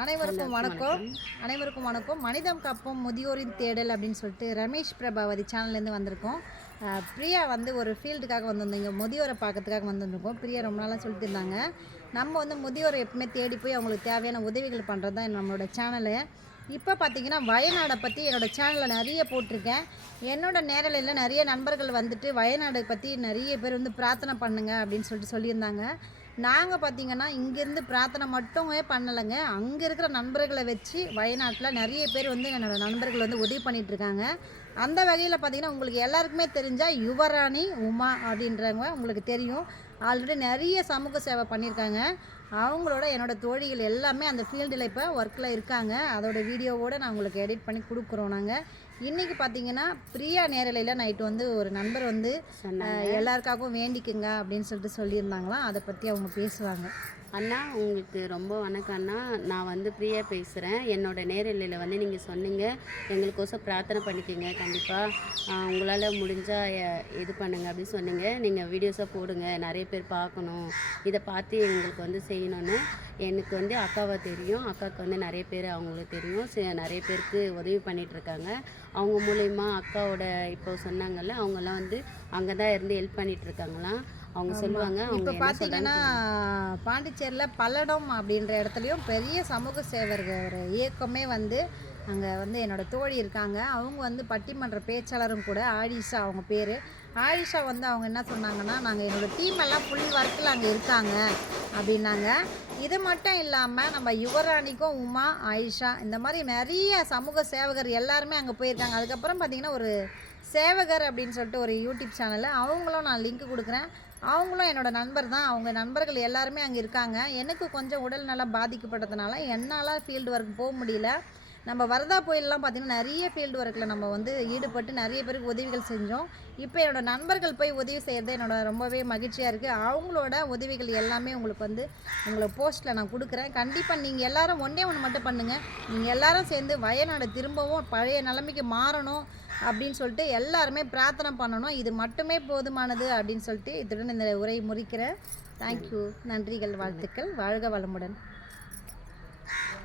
அனைவருக்கும் வணக்கம். அனைவருக்கும் வணக்கம். மனிதம் காப்போம் முதியோரின் தேடல் அப்படின்னு சொல்லிட்டு ரமேஷ் பிரபாவதி சேனல்லேருந்து வந்திருக்கோம். பிரியா வந்து ஒரு ஃபீல்டுக்காக வந்திருந்தோம், முதியோரை பார்க்கறதுக்காக வந்திருக்கோம். பிரியா ரொம்ப நாளாக சொல்லிட்டு இருந்தாங்க, நம்ம வந்து முதியோரை எப்பவுமே தேடி போய் அவங்களுக்கு தேவையான உதவிகள் பண்ணுறது தான் நம்மளோட சேனலு. இப்போ பார்த்தீங்கன்னா வயநாடை பற்றி என்னோடய சேனலில் நிறைய போட்டிருக்கேன். என்னோடய நேரலையில் நிறைய நண்பர்கள் வந்துட்டு வயநாடை பற்றி நிறைய பேர் வந்து பிரார்த்தனை பண்ணுங்க அப்படின்னு சொல்லிட்டு சொல்லியிருந்தாங்க. நாங்கள் பார்த்திங்கன்னா இங்கேருந்து பிரார்த்தனை மட்டுமே பண்ணலைங்க, அங்கே இருக்கிற நண்பர்களை வச்சு வயநாட்டில் நிறைய பேர் வந்து என்னோடய நண்பர்கள் வந்து உதவி பண்ணிகிட்ருக்காங்க. அந்த வகையில் பார்த்திங்கன்னா உங்களுக்கு எல்லாருக்குமே தெரிஞ்சால் யுவராணி உமா அப்படின்றவங்க உங்களுக்கு தெரியும். ஆல்ரெடி நிறைய சமூக சேவை பண்ணியிருக்காங்க. அவங்களோட என்னோடய தோழிகள் எல்லாமே அந்த ஃபீல்டில் இப்போ ஒர்க்கில் இருக்காங்க. அதோடய வீடியோவோடு நான் உங்களுக்கு எடிட் பண்ணி கொடுக்குறோம். நாங்கள் இன்றைக்கி பார்த்திங்கன்னா பிரியா நேரலையில் நைட்டு வந்து ஒரு நண்பர் வந்து எல்லாருக்காகவும் வேண்டிக்குங்க அப்படின்னு சொல்லிட்டு சொல்லியிருந்தாங்களாம். அதை பற்றி அவங்க பேசுவாங்க. அண்ணா, உங்களுக்கு ரொம்ப வணக்கம் அண்ணா. நான் வந்து பிரியா பேசுகிறேன். என்னோடய நேரலையில் வந்து நீங்கள் சொன்னீங்க எங்களுக்கோசம் பிரார்த்தனை பண்ணிக்கிங்க, கண்டிப்பாக உங்களால் முடிஞ்சால் இது பண்ணுங்க அப்படின்னு சொன்னீங்க. நீங்கள் வீடியோஸாக போடுங்க, நிறைய பேர் பார்க்கணும், இதை பார்த்து எங்களுக்கு வந்து செய்யணும்னு. எனக்கு வந்து அக்காவை தெரியும், அக்காவுக்கு வந்து நிறைய பேர் அவங்களுக்கு தெரியும், நிறைய பேருக்கு உதவி பண்ணிகிட்ருக்காங்க. அவங்க மூலயமா அக்காவோட இப்போ சொன்னாங்கல்ல, அவங்கெல்லாம் வந்து அங்கே தான் இருந்து ஹெல்ப் பண்ணிகிட்ருக்காங்களாம். அவங்க சொல்லுவாங்க. இப்போ பார்த்தீங்கன்னா பாண்டிச்சேரியில் பல்லடம் அப்படின்ற இடத்துலையும் பெரிய சமூக சேவர்கள் ஒரு இயக்கமே வந்து அங்கே வந்து என்னோடய தோழி இருக்காங்க. அவங்க வந்து பட்டிமன்ற பேச்சாளரும் கூட, ஆயிஷா அவங்க பேர். ஆயிஷா வந்து அவங்க என்ன சொன்னாங்கன்னா, நாங்கள் என்னோடய டீம் எல்லாம் ஃபுல் ஒர்க்கில் அங்கே இருக்காங்க அப்படின்னாங்க. இது மட்டும் இல்லாமல் நம்ம யுவராணிக்கும் உமா, ஆயிஷா இந்த மாதிரி நிறைய சமூக சேவகர் எல்லாருமே அங்கே போயிருக்காங்க. அதுக்கப்புறம் பார்த்திங்கன்னா ஒரு சேவகர் அப்படின்னு சொல்லிட்டு ஒரு யூடியூப் சேனலில் அவங்களும் நான் லிங்க் கொடுக்குறேன். அவங்களும் என்னோடய நண்பர் தான். அவங்க நண்பர்கள் எல்லாருமே அங்கே இருக்காங்க. எனக்கு கொஞ்சம் உடல் நலம் பாதிக்கப்பட்டதுனால என்னால் ஃபீல்டு ஒர்க் போக முடியல. நம்ம வரதா புயல்லாம் பார்த்திங்கன்னா நிறைய ஃபீல்டு ஒர்க்கில் நம்ம வந்து ஈடுபட்டு நிறைய பேருக்கு உதவிகள் செஞ்சோம். இப்போ என்னோடய நண்பர்கள் போய் உதவி செய்கிறது என்னோட ரொம்பவே மகிழ்ச்சியாக இருக்குது. அவங்களோட உதவிகள் எல்லாமே உங்களுக்கு வந்து உங்களை போஸ்ட்டில் நான் கொடுக்குறேன். கண்டிப்பாக நீங்கள் எல்லோரும் ஒன்றே ஒன்று மட்டும் பண்ணுங்கள். நீங்கள் எல்லோரும் சேர்ந்து வயநாடு திரும்பவும் பழைய நிலைமைக்கு மாறணும் அப்படின்னு சொல்லிட்டு எல்லாருமே பிரார்த்தனை பண்ணணும். இது மட்டுமே போதுமானது அப்படின்னு சொல்லிட்டு இத்துடன் இந்த உரை முறிக்கிறேன். தேங்க்யூ. நன்றிகள், வாழ்த்துக்கள். வாழ்க வளமுடன்.